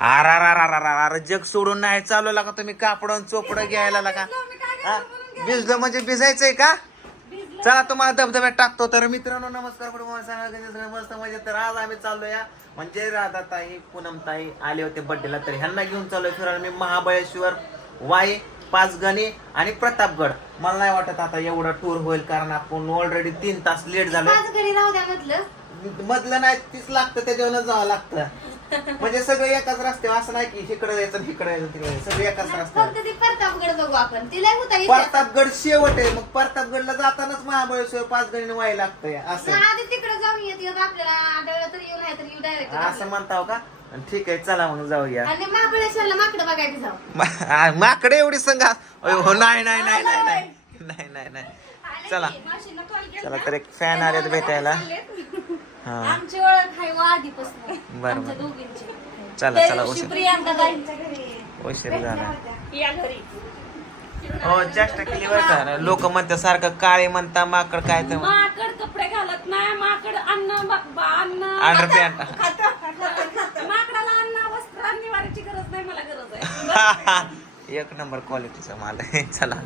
अर जग सोडून नाही चालवला का तुम्ही? कापड चोपड घ्यायला लागा. हा? भिजलं म्हणजे भिजायचंय का? चला तुम्हाला धबधब्यात टाकतो. तर मित्रांनो नमस्कार मॉर्निंग सांगा कसे सगळे मस्त मजा तर आज आम्ही चाललोय या. म्हणजे राधा ताई पूनम ताई आले होते बड्डेला तर ह्यांना घेऊन चाललोय फिरायला. मी महाबळेश्वर वाई पाचगणी आणि प्रतापगड. मला नाही वाटत आता एवढा टूर होईल कारण आपण ऑलरेडी तीन तास लेट झालोय. माझं घरी राहू द्या म्हटलं मधलं नाही तीच लागतं त्याच्यावर जावं लागतं. म्हणजे सगळं एकाच रस्त्यावर असं नाही की इकडे यायचं आणि इकडे यायचं तिकडे. सगळं एकाच रस्त्यावर. फक्त ती प्रतापगड बघू आपण. तिला होता इथे. प्रतापगड शेवट आहे. मग प्रतापगडला जातानाच महाबळेश्वर पाच गणी व्हायला लागतंय. असं. आधी तिकडे जाऊन येत येत आपल्याला आढळलं तर येऊ नाही तर येऊ असं डायरेक्ट म्हणताव का? आणि ठीक आहे चला मग जाऊया. आणि महाबळेश्वरला माकडं बघायला जाऊ. मा- आ, माकडे एवढी संघा हो नाही नाही नाही नाही नाही. नाही नाही नाही. चला. चला तर एक फॅन आलेत भेटायला. हा. आमची ओळख आहे व आधीपासून. बरं, आमच्या बरं. दोघींची. चला चला दिवशी उशीर. प्रियांका ताईंच्या घरी. उशीर झाला. या घरी. हो चेष्टा केली बरं का लोक म्हणतात सारखं काळे म्हणता माकड काय तर. माकड कपडे घालत नाही माकड अन्न बा- बा- अन्न. अंडर पॅन्ट माकडाला अन्न वस्त्र निवाराची गरज नाही मला गरज आहे. एक नंबर क्वालिटीचा माल आहे. चला.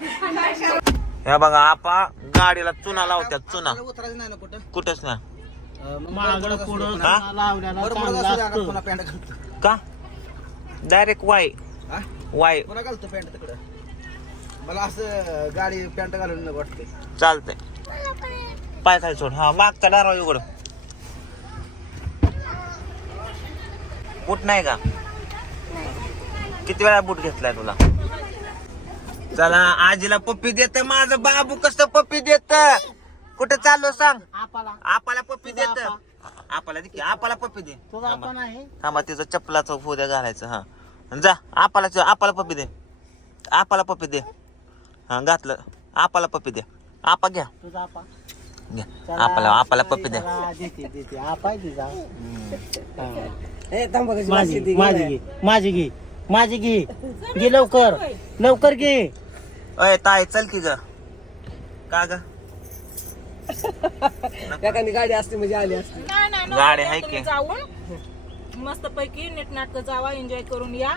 हे बघा आपा गाडीला चुना लावत्यात चुना. उतरायचं नाही ना कुठं? कुठंच ना मागं पुढं हा? लावल्याला चांगलं असतं. पुन्हा पॅन्ट घालतो. का? डायरेक्ट वाय हा? वाय पुन्हा घालतो पॅन्ट तिकडं. मला असं गाडी पॅन्ट घालून नको वाटते चालतंय. पाय खाली सोड. हा मागचा डारा उघड. बूट नाही का? किती वेळा बूट घेतलाय तुला? चला आजीला पप्पी देत माझं बाबू कसं पप्पी देत? कुठे चाललो सांग? आपाला. आपाला पप्पी देत. आपाला दे की आपाला पप्पी दे. तुझा थांबा. आपण आहे थांबा तिचं चप्पलाचं फोद्या घालायचं हा. जा आपाला आपाला पप्पी दे. आपाला पप्पी दे. हा घातलं. आपाला पप्पी दे. आपा घ्या. तुझा आपा. घ्या. आपाला आपाला पप्पी द्या. चला, देते देते. आपा आहे तुझा माझी माझी घे माझी घे माझी घे. घे लवकर. लवकर घे. अय ताय चल की ग का ग? एखादी गाडी असते म्हणजे आली असते नाही नाही गाडी आहे तुम्ही की? जाऊन मस्त पैकी नीटनाटक जावा एन्जॉय करून या.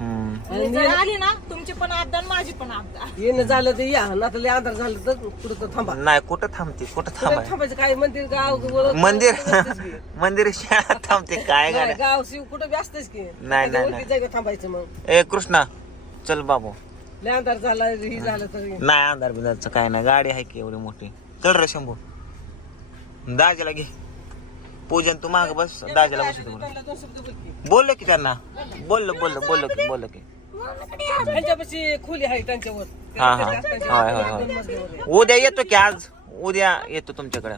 हम्म. आणि जर आली ना तुमची पण आपदा आणि माझी पण आपदा येणं झालं तर या ना तर लय अंधार झालं तर कुठं तर थांबा. नाही कुठं थांबते कुठं थांबाय? थांबायचं काय मंदिर गाव मंदिर. मंदिर शाळा थांबते काय नाही, गाड्या? गाव शिव कुठं बी असतेच की? नाही, नाही. ओळखीत जागा थांबायचं मग. ए कृष्णा चल बाबू. लय अंधार झाला ही झालं तर. नाही अंधार बिंधारचं काय नाही गाडी आहे की एवढी मोठी. चल रे शंभू. दाजीला घे. पूजन तू माग बस. दाजीला बस. बोललो की त्यांना. बोललो बोललो बोललो की बोललो की. त्यांच्यापाशी खोली आहे त्यांच्यावर. हा हा. होय होय होय. उद्या येतो की आज? उद्या येतो तुमच्याकडे.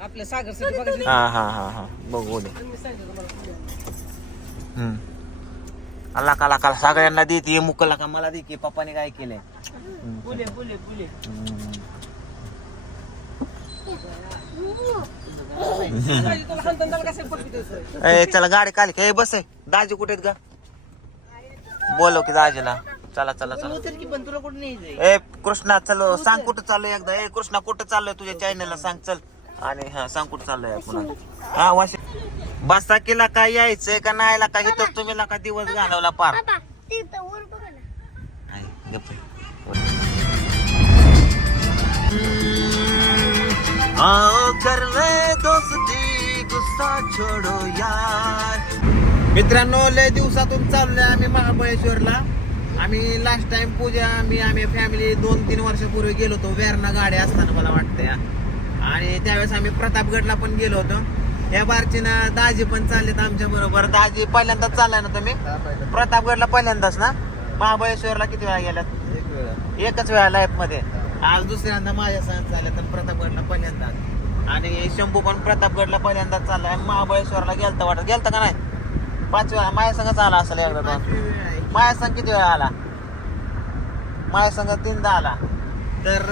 आपल्या सागरसाठी बघायचं. हा हा हा हा. बघू उद्या. मी सांगितलं तुम्हाला. हम्म. अल्ला काला काला सगळ्यांना देते मुकला का? मला दे की पप्पाने काय केलंय? हम्म. बुले बुले बुले. हम्म. बाई, तुला हाणताना त्याला कसं पटकन द्यायचं? ए चला गाडी काली का ए बस आहे दाजी कुठे आहेत का बोलव की दाजीला. चला चला चला. ए कृष्णा चल सांग कुठं चाललोय एकदा. ए कृष्णा कुठं चाललोय तुझ्या चॅनलला सांग चल. आणि हा सांग कुठं चाललोय आपण हा वाशी. बसा केला काय यायचंय का नाही का इथं तुम्ही का दिवस घालवला पार? आओ कर ले दोस्ती गुस्सा छोडो यार. मित्रांनो लय दिवसातून चाललोय आम्ही महाबळेश्वरला. आम्ही लास्ट टाइम पूजा आम्ही आम्ही फॅमिली दोन तीन वर्षापूर्वी गेलो होतो. वेरणा गाडी असताना मला वाटतं या आणि त्यावेळेस आम्ही प्रतापगडला पण गेलो होतो. या बारची ना दाजी पण चाललेत आमच्या बरोबर. दाजी पहिल्यांदाच चाललाय ना तुम्ही? प्रतापगडला पहिल्यांदाच ना? महाबळेश्वरला किती वेळा वेळा. एकच वेळा लाईफमध्ये. आज दुसऱ्यांदा माझ्या सण चालल्या तर प्रतापगडला पहिल्यांदा. आणि शंभू पण प्रतापगडला पहिल्यांदाच चाललाय. आणि महाबळेश्वरला गेलता वाटत. गेलता का नाही? पाच वेळा. माझ्या संघच आला असेल एकदा दोन. माझ्या संघ किती वेळा आला? माझ्या संघ तीनदा आला. तर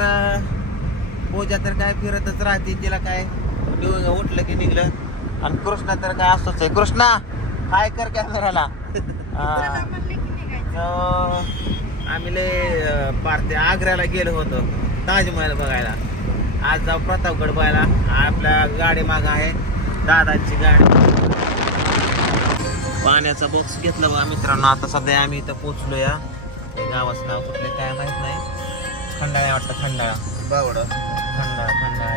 पूजा तर काय फिरतच राहते. तिला काय उठलं की निघलं. आणि कृष्णा तर काय असतोच आहे. कृष्णा काय कर कॅमेराला आम्ही लय अं, पार ते आग्र्याला गेलो होतो. ताजमहल बघायला. आज जाऊ प्रतापगड बघायला आपल्या गाडी माग आहे. दादाची गाडी. पाण्याचा बॉक्स घेतला बघा मित्रांनो. आता सध्या आम्ही इथं पोचलो या गावाचं नाव कुठले काय माहीत नाही. खंडाळा वाटतं खंडाळा. बावडा. खंडाळा खंडाळा.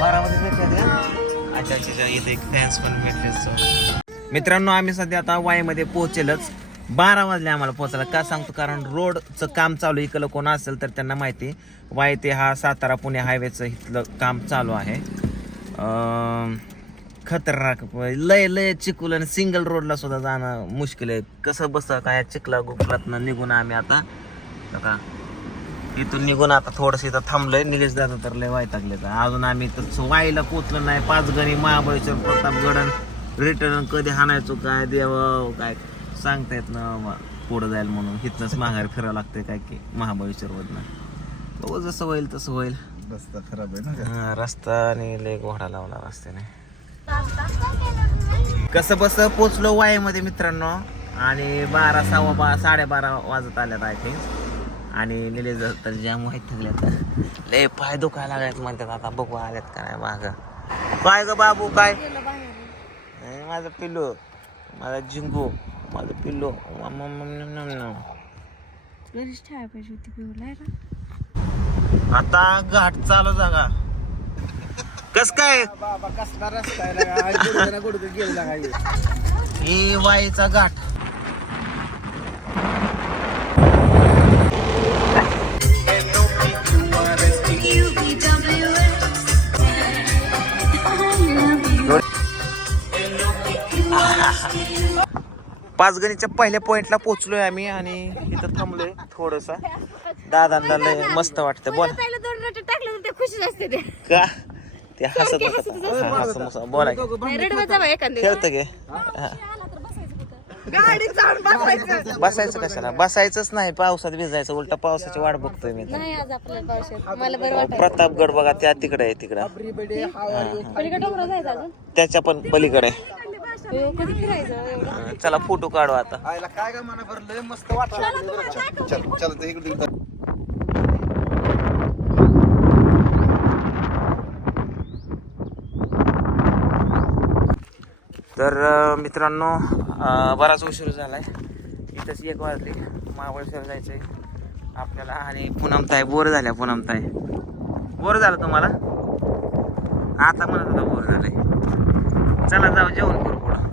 बारामध्ये का? अच्छा अच्छा इथे एक फॅन्स पण भेटले. मित्रांनो आम्ही सध्या आता वाईमध्ये पोहोचेलच. बारा वाजले आम्हाला पोहोचायला. का सांगतो? कारण रोडचं काम चालू इकडलं इकडं कोण असेल तर त्यांना माहिती वायते हा सातारा पुणे हायवेचं इथलं काम चालू आहे. खतरनाक. लय लय चिकूल आणि सिंगल रोडला सुद्धा जाणं मुश्किल आहे. कसं बस काय चिखला गुखलात निघून आम्ही आता. का इथून निघून आता थोडस इथं थांबलोय. निलेश दादा तर लय वाईटागले अजून आम्ही तर वाईला पोचलो नाही. पाच गणी महाबळेश्वर प्रतापगड रिटर्न कधी हाणायचो काय? देवा काय? सांगता येत ना पुढं जाईल म्हणून. इथनंच माघार फिरावं लागतंय काय की महाबळेश्वर मधनं बघू जसं होईल तसं होईल. रस्ता खराब आहे ना हा, रस्ता आणि लय घोडा लावला रस्त्याने. कसं बस पोचलो वाईमध्ये मित्रांनो. आणि बारा सव्वा बारा साडेबारा वाजत आल्यात आय थिंक आणि निलेश दादा तर जाम वाईट थकल्यात लय पाय दुखायला लागल्यात म्हणतात आता बघू आल्यात का नाही माग. काय ग बाबू काय? माझं पिल्लू माझा जिंकू. माझं पिल्लू. घरीच ठेवायला पाहिजे होती पिऊला आता घाट चालू जागा कस काय बाबा कसला रस्ता आहे. आज गुडघे गेले. ही वाईचा घाट पाच गणीच्या पहिल्या पॉइंटला पोहोचलोय आम्ही आणि इथं थांबलोय थोडस. दादांना लय मस्त वाटतं बोला. का? ते हसत. बोला खेळतं गे बसायचं. कशाला? बसायचंच नाही पावसात भिजायचं. उलट पावसाची वाट बघतोय मी प्रतापगड बघा त्या तिकडे आहे तिकडं. त्याच्या पण पलीकडे. कधी फिरायचं? एवढं अं, चला फोटो काढू आता. आयला काय का म्हणा बरं लय मस्त वाटलं. चल चल ते इकडे. तर मित्रांनो बराच उशीर झालाय. इथंच एक वाजली. महाबळेश्वर जायचंय. आपल्याला आणि पुनमताय बोर झाल्या पुनमताय बोर झालं तुम्हाला? आता म्हणत होता बोर झालंय. चला जाऊ जेवण करू पुढं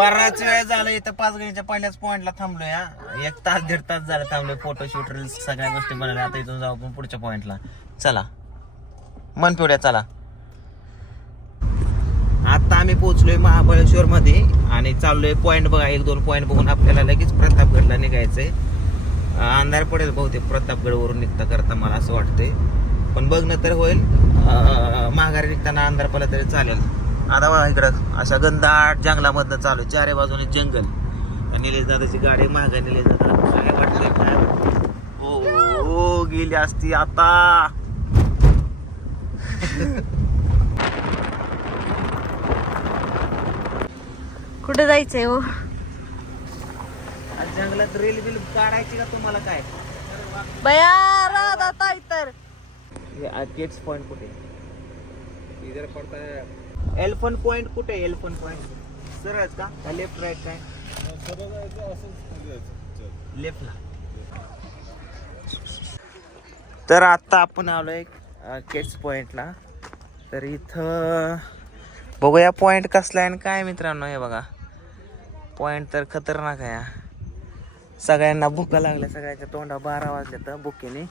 बराच वेळ झाला इथं पाच गणीच्या पहिल्याच पॉइंटला थांबलोय हा. एक तास दीड तास झाला थांबलोय फोटोशूट रील्स सगळ्या गोष्टी बनवल्या. आता इथून जाऊ आपण पुढच्या पॉइंटला चला. मन पिवड्या चला. आता आम्ही पोहोचलोय महाबळेश्वर मध्ये आणि चाललोय पॉइंट बघा एक दोन पॉइंट बघून आपल्याला लगेच प्रतापगडला निघायचंय. अंधार पडेल बहुतेक प्रतापगडवरून निघता करता मला असं वाटतंय. पण बघणं तर होईल. माघारी निघताना अंधार पडला तरी चालेल. आता बघा इकडं. अशा गंधाट जंगलामधनं चालू आहे. चारी बाजूने जंगल. निलेश दादाची गाडी मागे. निलेश दादा काय वाटतंय काय? हो हो गेली असती आता. कुठे जायचंय हो? जंगलात रील बिल काढायची का तुम्हाला काय? बया राधा ताई तर. गेट्स पॉइंट कुठे? एल्फन पॉइंट कुठे एल्फन पॉइंट सरळच का? का लेफ्ट राईट काय लेफ्टला तर आता आपण आलो आहे केट्स पॉइंटला तर इथं बघूया पॉइंट कसला आहे आणि काय मित्रांनो हे बघा. पॉइंट तर खतरनाक आहे सगळ्यांना भुका लागल्या सगळ्याच्या तोंडा बारा वाजल्या तर भुकेने.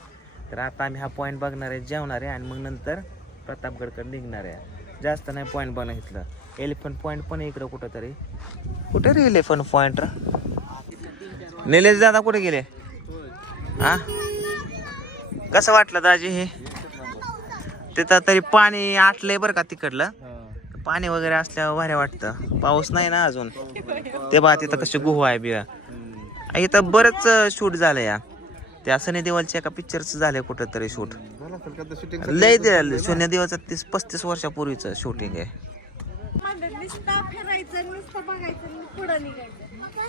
तर आता आम्ही हा पॉईंट बघणार आहे जेवणार आहे आणि मग नंतर प्रतापगडकडे निघणार आहे. जास्त नाही पॉईंट बघितलं एलिफंट पॉईंट पण इकडं कुठं तरी कुठे रे. एलिफंट पॉईंट निलेश दादा कुठे गेले? हा? कसं वाटलं दाजी हे? तिथं तरी पाणी आटलंय बरं का तिकडलं. पाणी वगैरे असल्यावर भारी वाटतं. पाऊस नाही ना अजून. ते बा तिथं कशी गुहा आहे बिया. इथं बरंच शूट झालं या. त्या सनी देवलच्या एका पिक्चरचं झालंय कुठं तरी शूट लय दिलं शून्य दिवसाचं तीस पस्तीस वर्षापूर्वीचं शूटिंग आहे.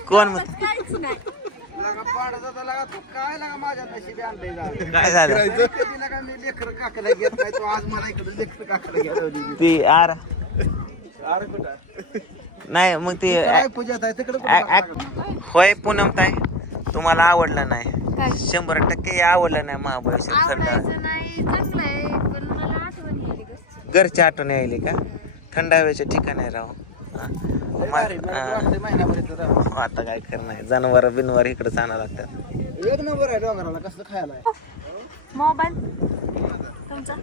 कोण लगा तू काय झालं? आर नाही मग ती ऍ- ऍ- होय पूनम ताई तुम्हाला आवडलं नाही. शंभर टक्के आवडलं नाही महाबळेश्वर थंड आवडायचं नाही चांगलं आहे पण मला आठवण येते घरची. घरची आठवण यायली का? थंड हवेचे ठिकाण आहे राव हा. मा-. महिनाभर इथं राहा. आता काय करणार जनावर बिनवर इकडे जाणार लागतात. एक नंबर आहे डोंगराला कसं खायला आहे. मोबाईल. तुमचा?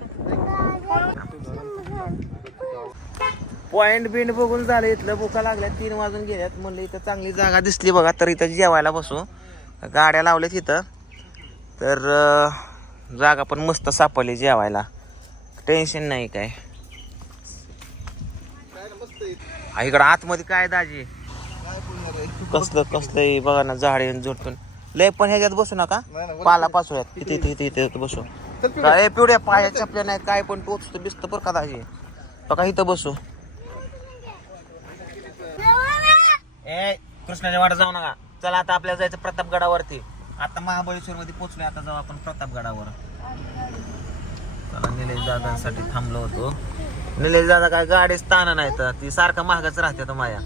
पॉइंट बिंड बघून झालं इथलं भुका लागल्या तीन वाजून गेल्यात. म्हणलं इथं चांगली जागा दिसली बघा तर इथं जेवायला बसू. गाड्या लावल्यात इथं. तर जागा पण मस्त सापडली जेवायला. टेन्शन नाही काय. इकडं आतमध्ये काय दाजी? कसलं कसलं बघा ना झाडे झोटून लय पण ह्याच्यात बसू नका. पाला पाचूयात इथे इथे इथे इथे बसू. काय पिवड्या पाया चपल्या नाही काय पण टोचत बिस्त बरं का दाजी. बघा इथं बसू? ए कृष्णाच्या वाटा जाऊ नका. चला आता आपल्याला जायचं प्रतापगडावरती. आता महाबळेश्वर मध्ये पोहोचलोय आता जाऊ आपण प्रतापगडावर. चला निलेश दादांसाठी थांबलो होतो. निलेश दादा काय गाडीच ताना नाही तर ती सारखं महागच राहते माया.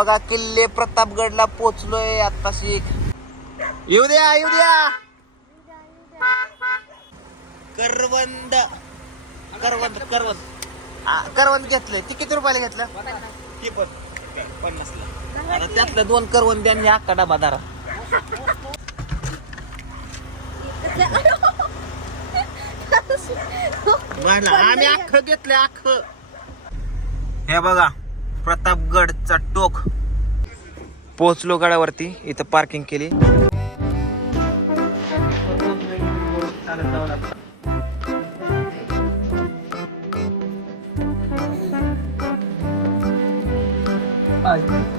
बघा किल्ले प्रतापगडला पोचलोय आत्ताशी. येऊ द्या येऊ द्या. करवंद. करवंद करवंद. आ, करवंद घेतलंय. ती किती रुपयाला घेतलं? ती पण. पन्नासला आता त्यातलं दोन करवंद आणि अख्खा डबा धरा म्हणलं, आम्ही अख्ख घेतलं अख्ख. हे बघा. प्रतापगडचा टोक पोहोचलो गडावरती इथं पार्किंग केली Bye.